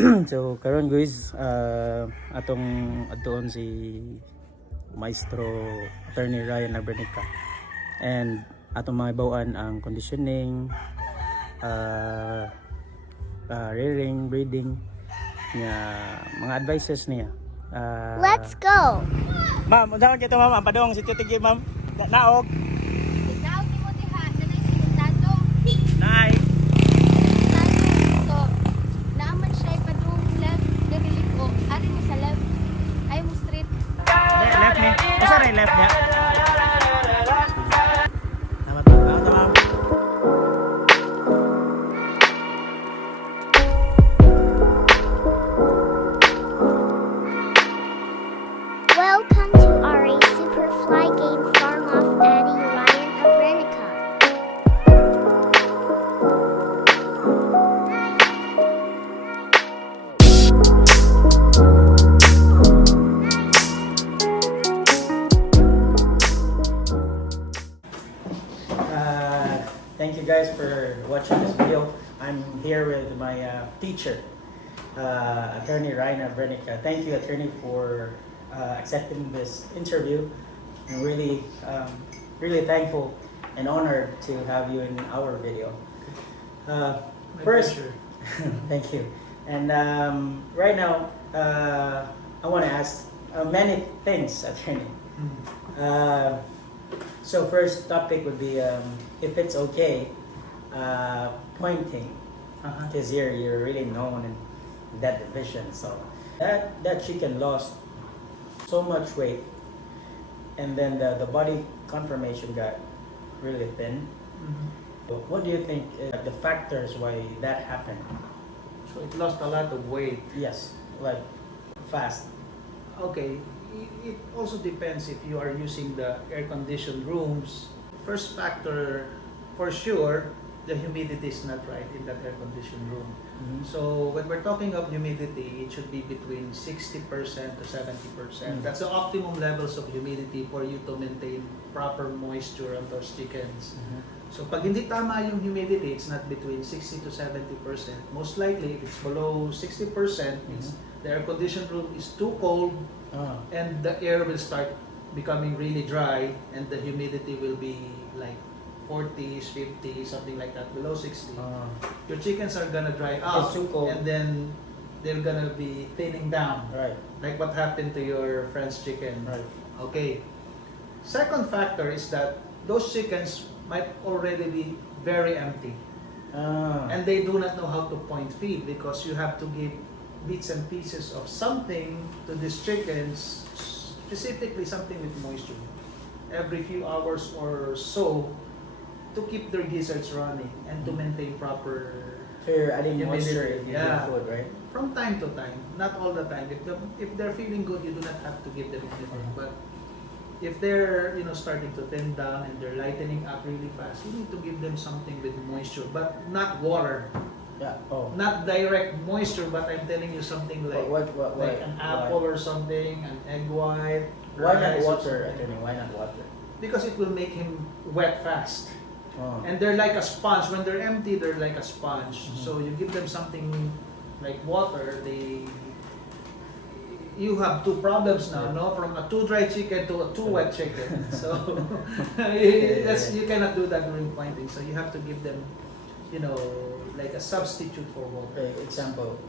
So karon guys, atong adtoon si Maestro Attorney Ryan Abrenica, and atong mga ibawan ang conditioning, rearing, breeding niya, mga advices niya. Let's go! Ma'am, unsaon kito ma'am? Ang padong si Titigi ma'am. Naog. Ikaw, di mo diha, nanay simentado. Nay. So, naaman siya ipadong left, dili ko. Ari mo sa left. Ay mo straight. Left ni. Usa ray left niya. Tama to. Tama. Welcome to our superfly game farm off Atty Ryan Abrenica. Thank you guys for watching this video. I'm here with my teacher, Attorney Ryan Abrenica. Thank you, Attorney, for accepting this interview. I'm really, really thankful and honored to have you in our video. First, thank you. And right now, I want to ask many things, Attorney. So first topic would be if it's okay pointing, because you're really known in that division. So that chicken lost so much weight, and then the body conformation got really thin. What do you think the factors why that happened? So it lost a lot of weight. Yes, like fast. Okay, it also depends if you are using the air-conditioned rooms. First factor, for sure, the humidity is not right in that air-conditioned room. So when we're talking of humidity, it should be between 60% to 70%. That's the optimum levels of humidity for you to maintain proper moisture on those chickens. So pag hindi tama yung humidity, it's not between 60 to 70%. Most likely, if it's below 60%, means the air-conditioned room is too cold, and the air will start becoming really dry, and the humidity will be like 40s, 50s, something like that, below 60. Your chickens are gonna dry out, and then they're gonna be thinning down. Right. Like what happened to your friend's chicken. Right. Okay. Second factor is that those chickens might already be very empty. And they do not know how to point feed, because you have to give bits and pieces of something to these chickens, specifically something with moisture, every few hours or so, to keep their gizzards running and to maintain proper. So you're adding humidity. moisture if you give food, right? From time to time, not all the time. If they're feeling good, you do not have to give them anything. But if they're starting to thin down and they're lightening up really fast, you need to give them something with moisture, but not water. Yeah. Not direct moisture, but I'm telling you something like Like an apple or something, an egg white. Why not rice or water? something. Why not water? Because it will make him wet fast. And they're like a sponge. When they're empty, they're like a sponge. So you give them something like water, you have two problems now, no? From a too dry chicken to a too wet chicken. So you cannot do that during pointing. So you have to give them, like a substitute for water. Example.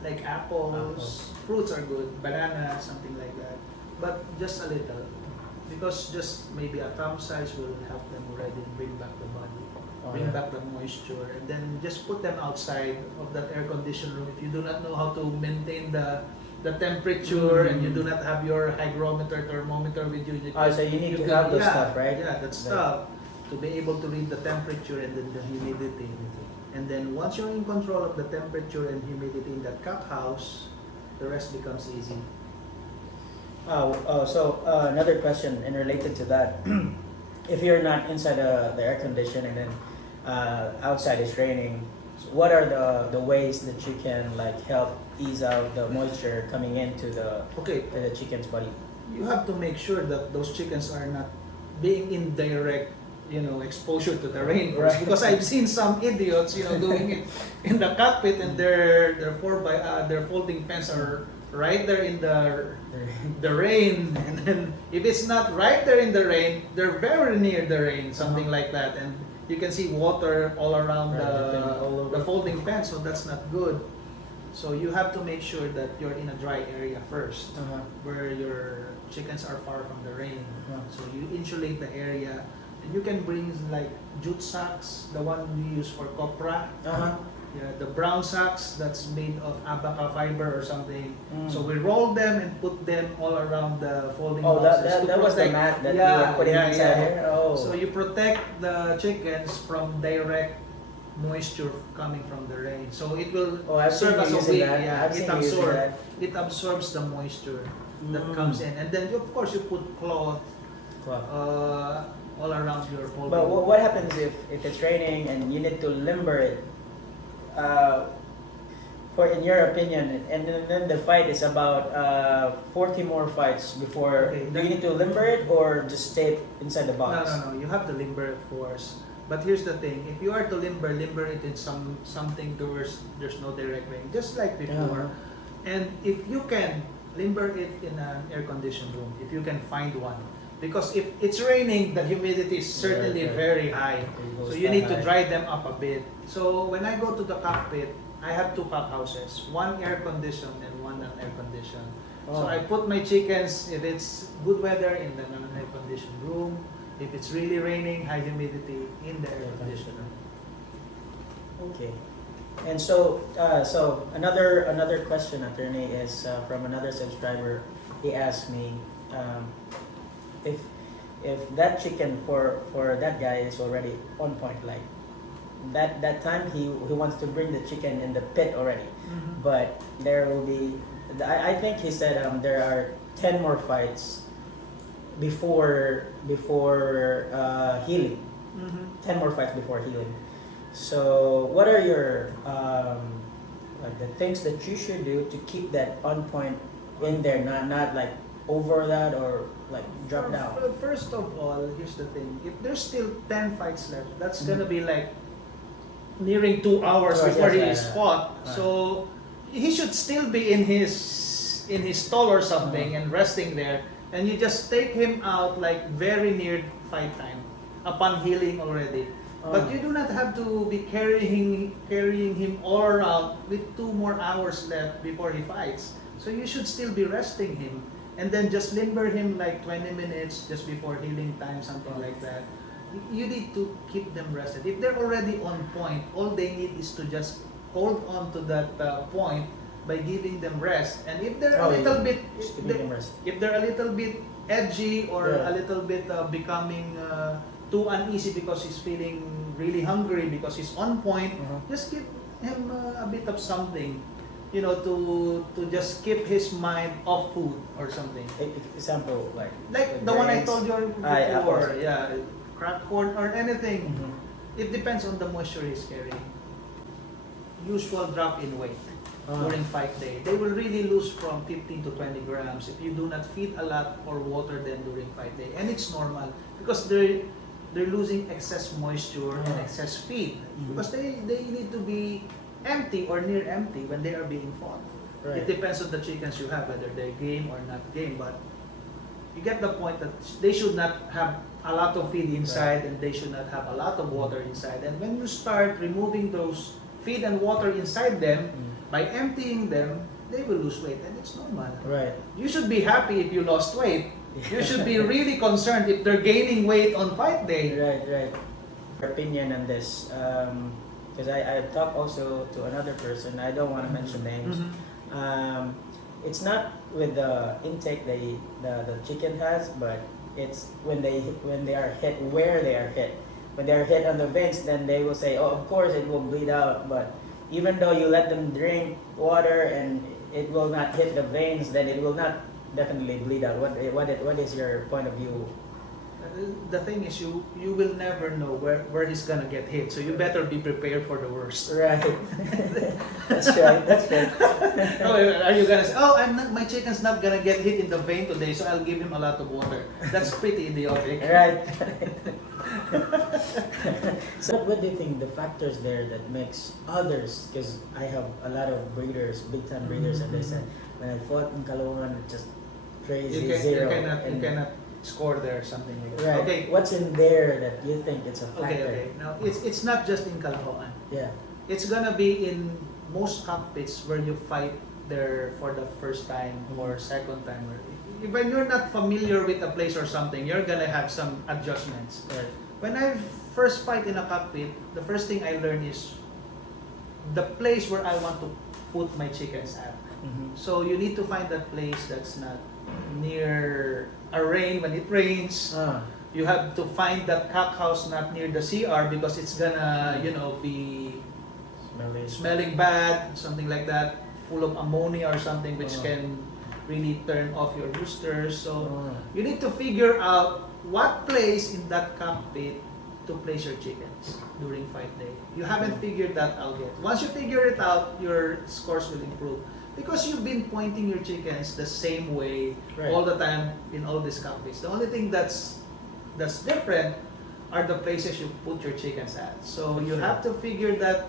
Like apples, fruits are good, banana, something like that. But just a little. Because just maybe a thumb size will help them already bring back the body, bring back the moisture, and then just put them outside of that air-conditioned room. If you do not know how to maintain the temperature and you do not have your hygrometer, thermometer with you, So you need to have those stuff, right? Yeah, that stuff to be able to read the temperature and then the humidity. And then once you're in control of the temperature and humidity in that cup house, the rest becomes easy. So another question and related to that, if you're not inside the air condition and then outside is raining, so what are the ways that you can like help ease out the moisture coming into the chicken's body? You have to make sure that those chickens are not being in direct exposure to the rain first. Right. Because I've seen some idiots, doing it in the cockpit, and their folding pens are right there in the rain, and then if it's not right there in the rain, they're very near the rain, something like that, and you can see water all around the folding pen, so that's not good. So you have to make sure that you're in a dry area first, where your chickens are far from the rain. So you insulate the area. And you can bring like jute sacks, the one we use for copra. Yeah, the brown sacks that's made of abaca fiber or something. So we roll them and put them all around the folding boxes. That was the mat that you were putting inside here? Oh. So you protect the chickens from direct moisture coming from the rain. So it will serve as a way. It absorbs the moisture that comes in. And then of course you put cloth. All around your folding. But what happens if it's raining and you need to limber it? In your opinion, and then the fight is about 40 more fights before. Okay, do you need to limber it or just stay inside the box? No. You have to limber it, of course. But here's the thing: if you are to limber it in something towards there's no direct rain, just like before. And if you can limber it in an air-conditioned room, if you can find one. Because if it's raining, the humidity is certainly very high. So you need to dry them up a bit. So when I go to the cockpit, I have two pack houses, one air-conditioned and one non-air-conditioned. So I put my chickens, if it's good weather, in the non-air-conditioned room. If it's really raining, high humidity, in the air-conditioner. Okay. And so another question, attorney, is from another subscriber. He asked me, if that chicken for that guy is already on point, like that time he wants to bring the chicken in the pit already, but there will be, I think he said there are 10 more fights before healing. 10 more fights before healing. So what are your like the things that you should do to keep that on point in there, not like over that or like drop down? First of all, here's the thing: if there's still 10 fights left, that's gonna be like nearing 2 hours before he is fought. So he should still be in his stall or something and resting there, and you just take him out like very near fight time upon healing already. But you do not have to be carrying him all around with 2 more hours left before he fights. So you should still be resting him, and then just limber him like 20 minutes just before healing time, something like that. You need to keep them rested. If they're already on point, all they need is to just hold on to that point by giving them rest. And if they're a little bit, if they're a little bit edgy or a little bit becoming too uneasy because he's feeling really hungry because he's on point, just give him a bit of something, to just keep his mind off food or something. Example, like the one I told you before, apples. Cracked corn or anything. It depends on the moisture he's carrying. Usual drop in weight during fight day. They will really lose from 15 to 20 grams if you do not feed a lot or water them during fight day. And it's normal because they're losing excess moisture and excess feed because they need to be empty or near empty when they are being fought. It depends on the chickens you have, whether they're game or not game, but you get the point that they should not have a lot of feed inside and they should not have a lot of water inside. And when you start removing those feed and water inside them, by emptying them, they will lose weight, and it's normal. You should be happy if you lost weight. You should be really concerned if they're gaining weight on fight day. Your opinion on this, because I've talked also to another person. I don't want to mention names. It's not with the intake the chicken has, but it's when they are hit, where they are hit. When they are hit on the veins, then they will say, "Oh, of course it will bleed out." But even though you let them drink water and it will not hit the veins, then it will not definitely bleed out. What is your point of view? The thing is, you will never know where he's gonna get hit, so you better be prepared for the worst. Right. That's right. Are you gonna say, my chicken's not gonna get hit in the vein today, so I'll give him a lot of water? That's pretty idiotic. Right. So what do you think the factors there that makes others, because I have a lot of breeders, big time breeders, and they said when I fought in Caloocan, just crazy you zero. cannot score there, something like that. Right. Okay. What's in there that you think it's a factor? Okay. Now it's not just in Caloocan. Yeah. It's gonna be in most cockpits where you fight there for the first time or second time. Or when you're not familiar with a place or something, you're gonna have some adjustments. Right. When I first fight in a cockpit, the first thing I learned is the place where I want to put my chickens at. Mm-hmm. So you need to find that place that's not near a rain when it rains. You have to find that cock house not near the CR because it's gonna, be smelling bad, something like that, full of ammonia or something, which can really turn off your roosters. So you need to figure out what place in that cockpit to place your chickens during fight day. You haven't figured that out yet. Once you figure it out, your scores will improve. Because you've been pointing your chickens the same way all the time in all these cockpits. The only thing that's different are the places you put your chickens at. So you have to figure that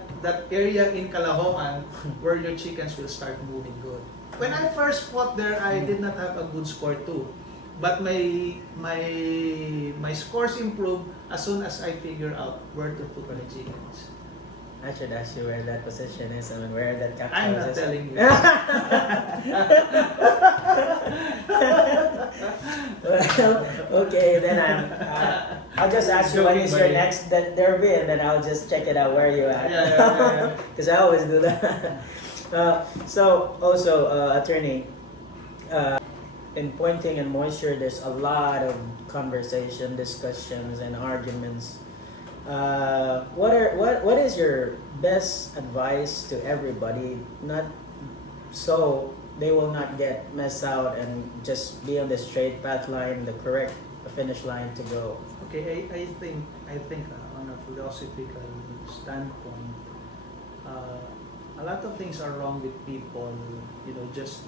area in Caloocan where your chickens will start moving good. When I first fought there, I did not have a good score too. But my scores improved as soon as I figure out where to put my chickens. I should ask you where that position is and where that capsule I'm is. not telling you. Well, okay, then I'll just ask you when is your next derby, and then I'll just check it out where you at. Yeah. Because I always do that. So also, attorney, in pointing and moisture, there's a lot of conversation, discussions, and arguments. What is your best advice to everybody, not so they will not get messed out and just be on the straight path line, the correct finish line to go? Okay, I think on a philosophical standpoint, a lot of things are wrong with people, just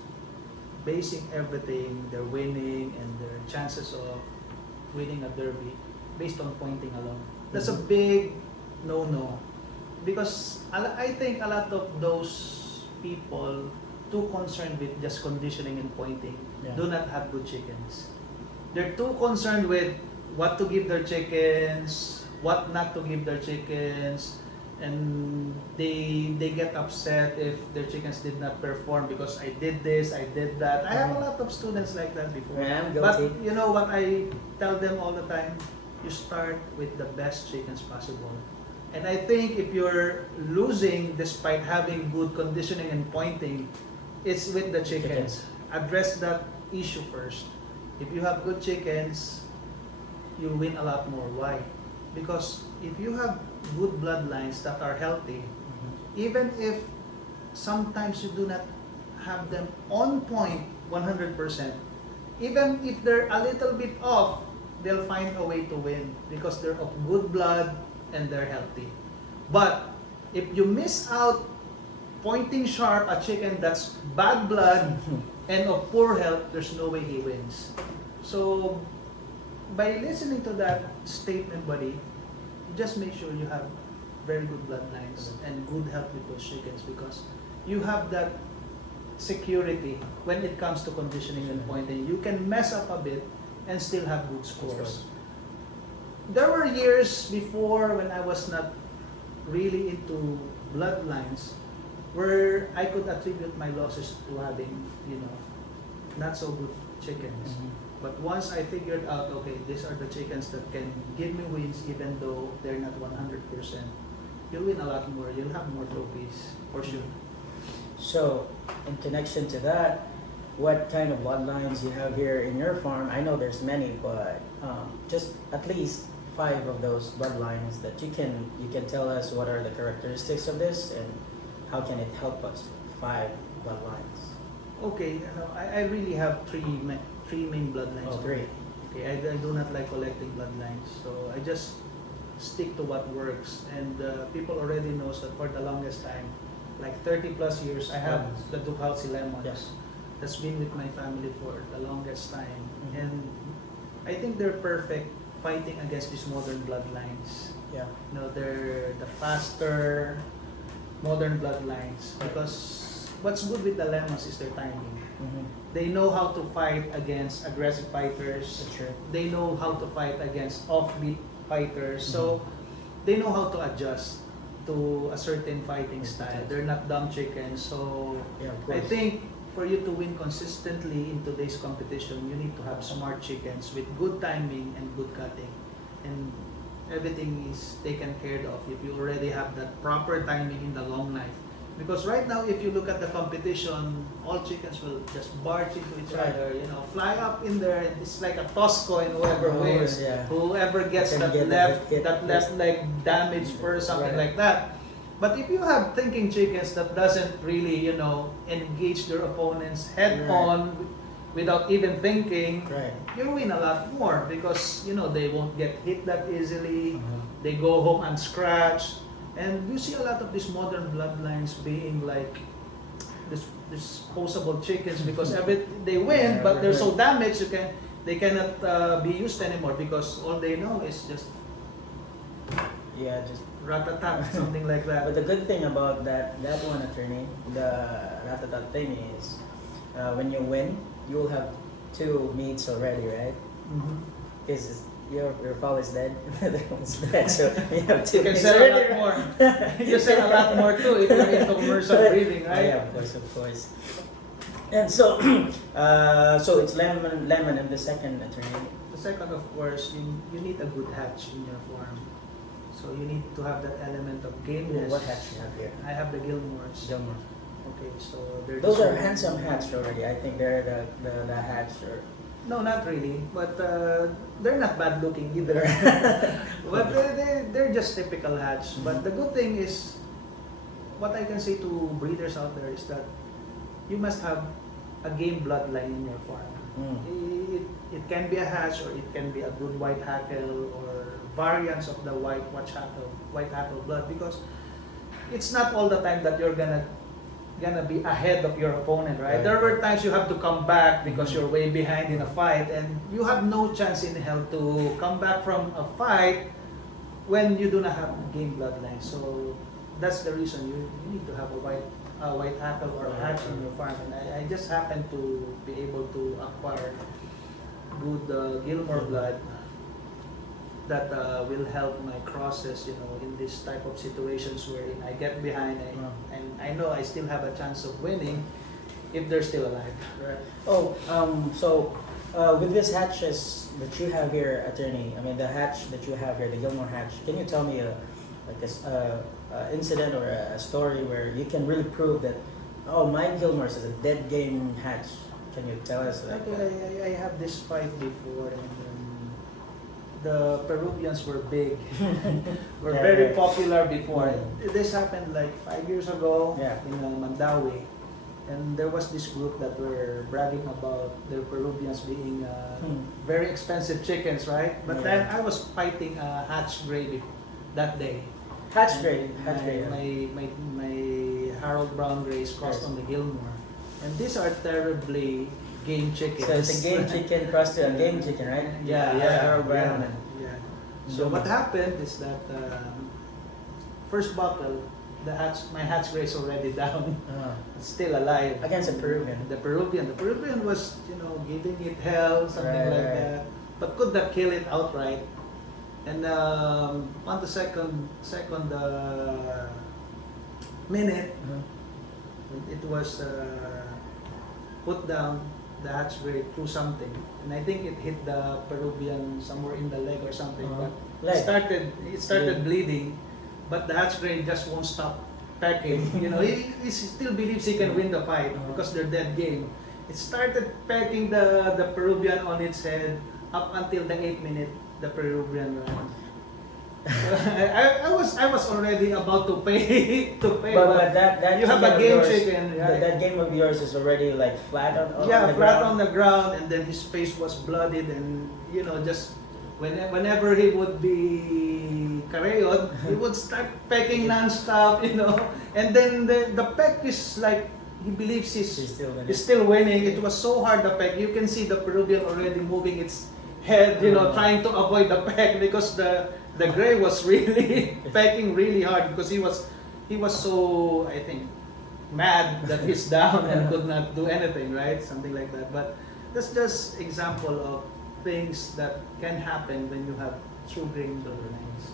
basing everything, their winning and their chances of winning a derby based on pointing alone. That's a big no-no, because I think a lot of those people too concerned with just conditioning and pointing do not have good chickens. They're too concerned with what to give their chickens, what not to give their chickens, and they get upset if their chickens did not perform because I did this, I did that. I have a lot of students like that before. Yeah, I'm guilty. But you know what I tell them all the time? You start with the best chickens possible. And I think if you're losing despite having good conditioning and pointing, it's with the chickens. Address that issue first. If you have good chickens, you'll win a lot more. Why? Because if you have good bloodlines that are healthy, even if sometimes you do not have them on point 100%, even if they're a little bit off, they'll find a way to win because they're of good blood and they're healthy. But if you miss out pointing sharp a chicken that's bad blood and of poor health, there's no way he wins. So by listening to that statement, buddy, just make sure you have very good bloodlines and good health with those chickens, because you have that security when it comes to conditioning and pointing. You can mess up a bit and still have good scores. There were years before when I was not really into bloodlines where I could attribute my losses to having, not so good chickens. But once I figured out, okay, these are the chickens that can give me wins even though they're not 100%, you'll win a lot more. You'll have more trophies, for sure. So, in connection to that, what kind of bloodlines you have here in your farm? I know there's many, but just at least 5 of those bloodlines that you can tell us what are the characteristics of this and how can it help us? 5 bloodlines. Okay, I really have three main bloodlines. Oh, 3. Okay, I do not like collecting bloodlines, so I just stick to what works. And people already know that for the longest time, like 30 plus years, I have the hulsey lemons. Yes. That's been with my family for the longest time. And I think they're perfect fighting against these modern bloodlines. Yeah. You know, they're the faster modern bloodlines, Right. because what's good with the lemons is their timing. Mm-hmm. They know how to fight against aggressive fighters. That's true. They know how to fight against offbeat fighters. So they know how to adjust to a certain fighting style. They're not dumb chickens. So Yeah, of I course. think for you to win consistently in today's competition, you need to have smart chickens with good timing and good cutting. And everything is taken care of if you already have that proper timing in the long knife. Because right now, if you look at the competition, all chickens will just barge into each Right. other, you know, fly up in there. It's like a toss coin, whoever Oh, wins. yeah. Whoever gets Can that get left, hit that left leg damage first, something Right. like that. But if you have thinking chickens that doesn't really, you know, engage their opponents head Right. on without even thinking, Right. you win a lot more because, you know, they won't get hit that easily. Uh-huh. They go home unscratched. And you see a lot of these modern bloodlines being like disposable chickens because they win, Yeah, but they're so right. damaged they cannot be used anymore because all they know is just Yeah, just. rat-a-tat, something like that. But the good thing about that one, attorney, the ratata thing is, when you win, you'll have 2 meats already, right? Mhm. Because your fowl is dead, the other one's dead, so you have 2 You can meats sell a already. lot more. You sell a lot more too if you're into commercial breeding, right? Yeah, of course. And so, so it's lemon, and the second, attorney. The second, of course, you need a good hatch in your farm. So you need to have that element of gameness. What hatch you have here? I have the gilmores. Gilmore. Okay, so they're Those the are small- handsome hats already. I think they're the hats or. No, not really, but they're not bad looking either. But they're just typical hats. But the good thing is, what I can say to breeders out there is that you must have a game bloodline in your farm. Mm. It can be a hatch or it can be a good white hackle or variants of the white hackle blood, because it's not all the time that you're gonna be ahead of your opponent, right? Right. There were times you have to come back because you're way behind in a fight and you have no chance in hell to come back from a fight when you do not have game bloodline. So that's the reason you need to have a white hackle or a hatch in your farm. And I just happen to be able to acquire good Gilmore blood that will help my crosses, you know, in this type of situations where I get behind and I know I still have a chance of winning if they're still alive. Right. Oh, so with these hatches that you have here, attorney, I mean the hatch that you have here, the Gilmore hatch, can you tell me a incident or a story where you can really prove that, oh, my Gilmore's is a dead game hatch? Can you tell us? Like Okay, I have this fight before and the Peruvians were big, were Yeah, very right. popular before. Yeah. This happened like 5 years ago Yeah. in Mandawi. And there was this group that were bragging about their Peruvians being very expensive chickens, right? But Yeah. then I was fighting a hatch gray that day. hatch And grade, hatch grade. My Harold Brown Grays crossed on the Gilmore. And these are terribly game chickens. So it's a game chicken crossed to a game chicken, right? Yeah, Harold Brown. yeah. So what happened is that first buckle, my hatch gray is already down. It's still alive. Against a Peruvian. The Peruvian was, you know, giving it hell, something Right, like right. that, but could not kill it outright. And on the second minute, it was put down. The hatch gray through something, and I think it hit the Peruvian somewhere in the leg or something. But Leg. it started bleeding, but the hatch gray just won't stop pecking. You know, he still believes he can win the fight because they're dead game. It started pecking the Peruvian on its head up until the 8th minute. The Peruvian ran. I was already about to pay But that you have chicken a of game yours- chicken, right? That game of yours is already like flat on Yeah, the flat ground. on the ground, and then his face was blooded, and you know, just whenever he would be karayod, he would start pecking non-stop, you know, and then the peck is like he believes She's still winning. he's still winning. It was so hard the peck. You can see the Peruvian already moving its head, trying to avoid the peck because the gray was really pecking really hard because he was so, I think, mad that he's down and could not do anything, right? Something like that. But that's just example of things that can happen when you have true green bloodlines.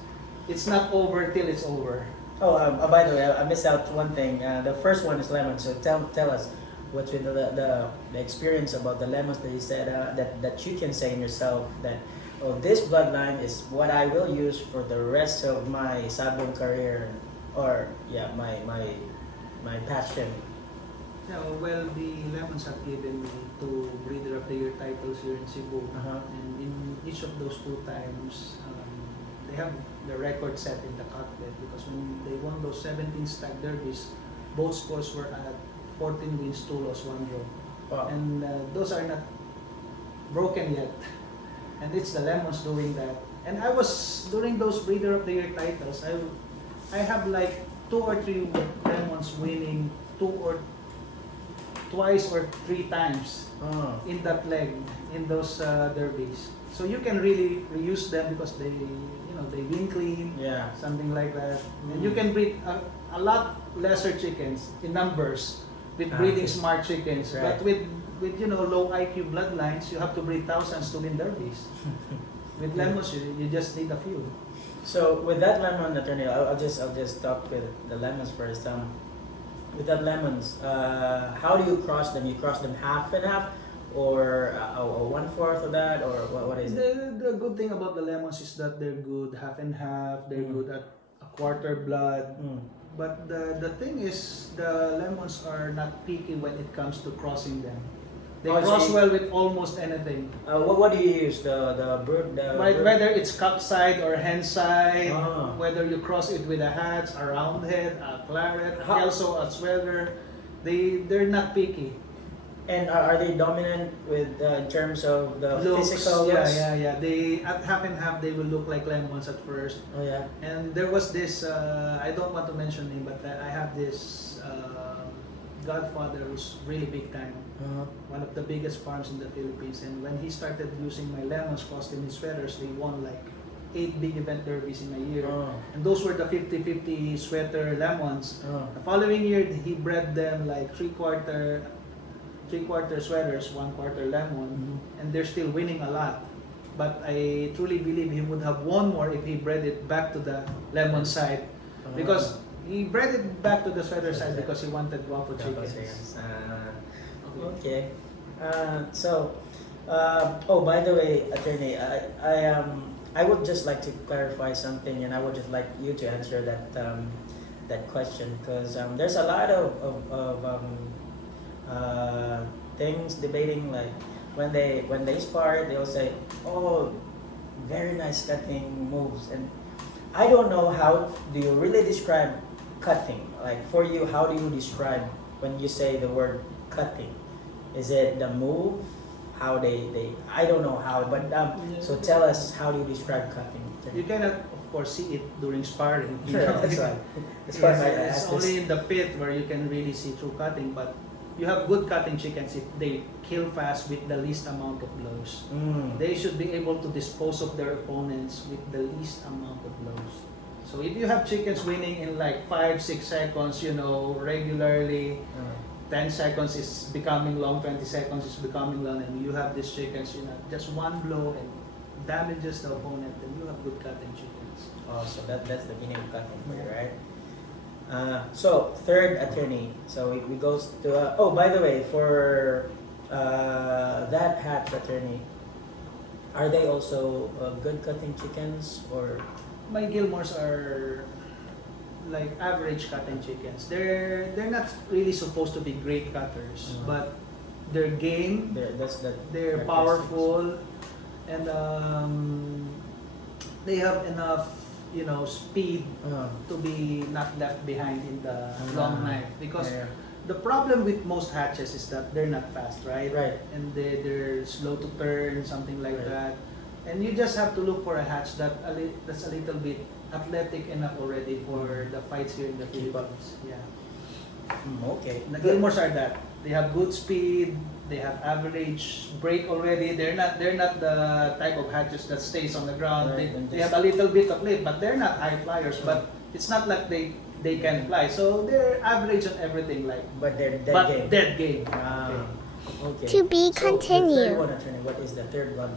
It's not over till it's over. Oh, by the way, I missed out one thing. The first one is lemon. So tell us what's been the experience about the lemons that you said that you can say in yourself that, oh, this bloodline is what I will use for the rest of my sabong career, or yeah, my passion. Yeah, well, the lemons have given me 2 Breeder of the Year titles here in Cebu, and in each of those 2 times, they have the record set in the cockpit because when they won those 17 stag derbies, both scores were at 14 wins, 2 losses, 1 draw. Wow. And those are not broken yet. And it's the lemons doing that. And I was, during those Breeder of the Year titles, I have like 2 or 3 lemons winning twice or 3 times in that leg, in those derbies. So you can really reuse them because they win clean, Yeah. something like that. And you can breed a lot lesser chickens in numbers with breeding smart chickens. Right. But with low IQ bloodlines, you have to breed thousands to win derbies. With lemons, you just need a few. So with that lemon, attorney, I'll just talk with the lemons first. With that lemons, how do you cross them? You cross them half and half, or 1/4 of that, or what is it? The good thing about the lemons is that they're good half and half. They're good at a quarter blood. But the thing is, the lemons are not picky when it comes to crossing them. They cross well with almost anything. What do you use? The bird? Whether it's cock side or hen side, whether you cross it with a hatch, a round head, a claret, also a sweater, they're not picky. And are they dominant with in terms of the Looks, physical looks? yeah. They at half and half they will look like lemons at first. Oh yeah. And there was this, I don't want to mention him, but I have this godfather who's really big time. One of the biggest farms in the Philippines. And when he started using my lemons, costing his sweaters, they won like 8 big event derbies in a year. And those were the 50-50 sweater lemons. The following year, he bred them like three-quarter sweaters, 1/4 lemon, and they're still winning a lot. But I truly believe he would have won more if he bred it back to the lemon side, because he bred it back to the sweater side because he wanted guapo chickens. Okay. Oh, by the way, attorney, I would just like to clarify something, and I would just like you to answer that question, because there's a lot of things debating, like when they spar, they'll say, "Oh, very nice cutting moves," and I don't know, how do you really describe cutting? Like for you, how do you describe when you say the word cutting? Is it the move? How they I don't know how, but so tell us, how do you describe cutting? You cannot, of course, see it during sparring. Sure, that's right. It's only in the pit where you can really see through cutting, but you have good cutting chickens if they kill fast with the least amount of blows. They should be able to dispose of their opponents with the least amount of blows. So if you have chickens winning in like 5-6 seconds, regularly, 10 seconds is becoming long, 20 seconds is becoming long, and you have these chickens, just one blow and damages the opponent, then you have good cutting chickens. Oh, so that's the meaning of cutting for you, right? So third, attorney. So we goes to oh, by the way, for that hatch, attorney, are they also good cutting chickens, or? My Gilmores are like average cutting chickens. They're not really supposed to be great cutters, but they're game. They're powerful, and they have enough speed to be not left behind in the long knife, because the problem with most hatches is that they're not fast, right? And they're slow to turn, something like that, and you just have to look for a hatch that's a little bit athletic enough already for the fights here in the Philippines. Yeah. Okay. The Gilmores are that. They have good speed, They have average break already. They're not the type of hatches that stays on the ground. Right, They have a little bit of lift, but they're not high flyers. But it's not like they can fly. So they're average on everything, like But they're dead game. dead game. Ah, Okay. okay. To be So the third continued. one, attorney, what is the third one?